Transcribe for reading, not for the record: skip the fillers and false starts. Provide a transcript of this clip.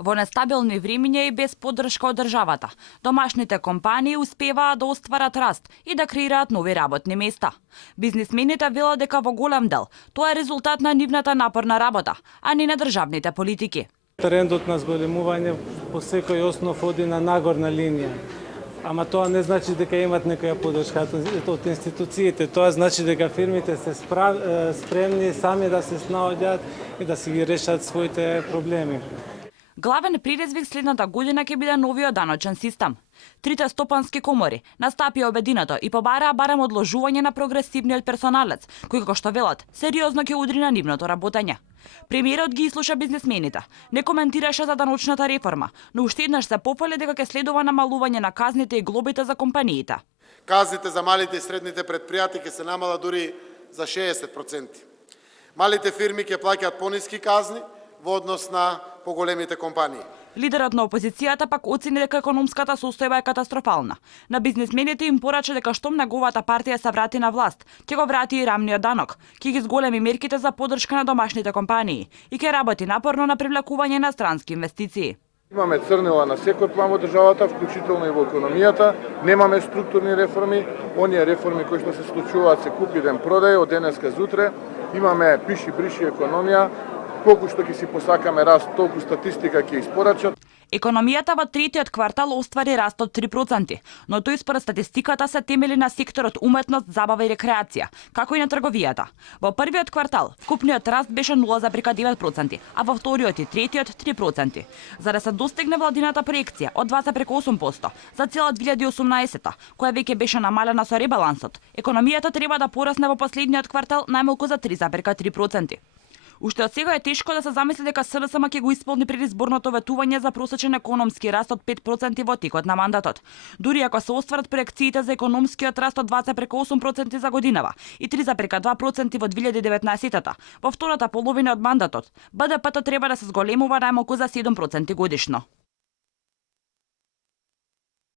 Во нестабилни времиња и без поддршка од државата, домашните компании успеваат да остварат раст и да креираат нови работни места. Бизнисмените велат дека во голем дел тоа е резултат на нивната напорна работа, а не на државните политики. Трендот на зголемување по секој основ оди на нагорна линија. Ама тоа не значи дека имат некоја поддршка од институциите. Тоа значи дека фирмите се спремни сами да се снаоѓаат и да си ги решат своите проблеми. Главен предизвик следната година ќе биде новиот даночен систем. Трите стопански комори настапија обединато и побараа барем одложување на прогресивниот персоналец, кој како што велат, сериозно ќе удри на нивното работење. Премиерот ги слуша бизнисмените, не коментираше за даночната реформа, но уште еднаш се пофали дека ќе следува намалување на казните и глобите за компаниите. Казните за малите и средните предпријатија ќе се намала дури за 60%. Малите фирми ќе плаќаат пониски казни во однос на поголемите компании. Лидерот на опозицијата пак оцени дека економската состојба е катастрофална. На бизнисмените им порача дека штом неговата партија се врати на власт, ќе го врати и рамниот данок, ќе ги зголеми мерките за поддршка на домашните компании и ќе работи напорно на привлекување на странски инвестиции. Имаме црнила на секој план во државата, вклучително и во економијата. Немаме структурни реформи, оние реформи кои што се случуваат се купи ден продај од денеска зутре. Имаме пиши бриши економија. Колку што ќе си посакаме раст, толку статистика ќе испорачат. Економијата во третиот квартал оствари раст од 3%, но тој според статистиката се темели на секторот уметност, забава и рекреација, како и на трговијата. Во првиот квартал вкупниот раст беше 0,9%, а во вториот и третиот 3%. За да се достигне владината проекција од 2,8% за цела 2018, која веќе беше намалена со ребалансот, економијата треба да порасне во последниот квартал најмалку за 3,3%. Уште од сега е тешко да се замисли дека СДСМ ќе го исполни предизборното ветување за просечен економски раст од 5% во текот на мандатот. Дури ако се остварат проекциите за економскиот раст од 2,8% за годинава и 3,2% во 2019-та, во втората половина од мандатот, БДП-то треба да се зголемува најмалку за 7% годишно.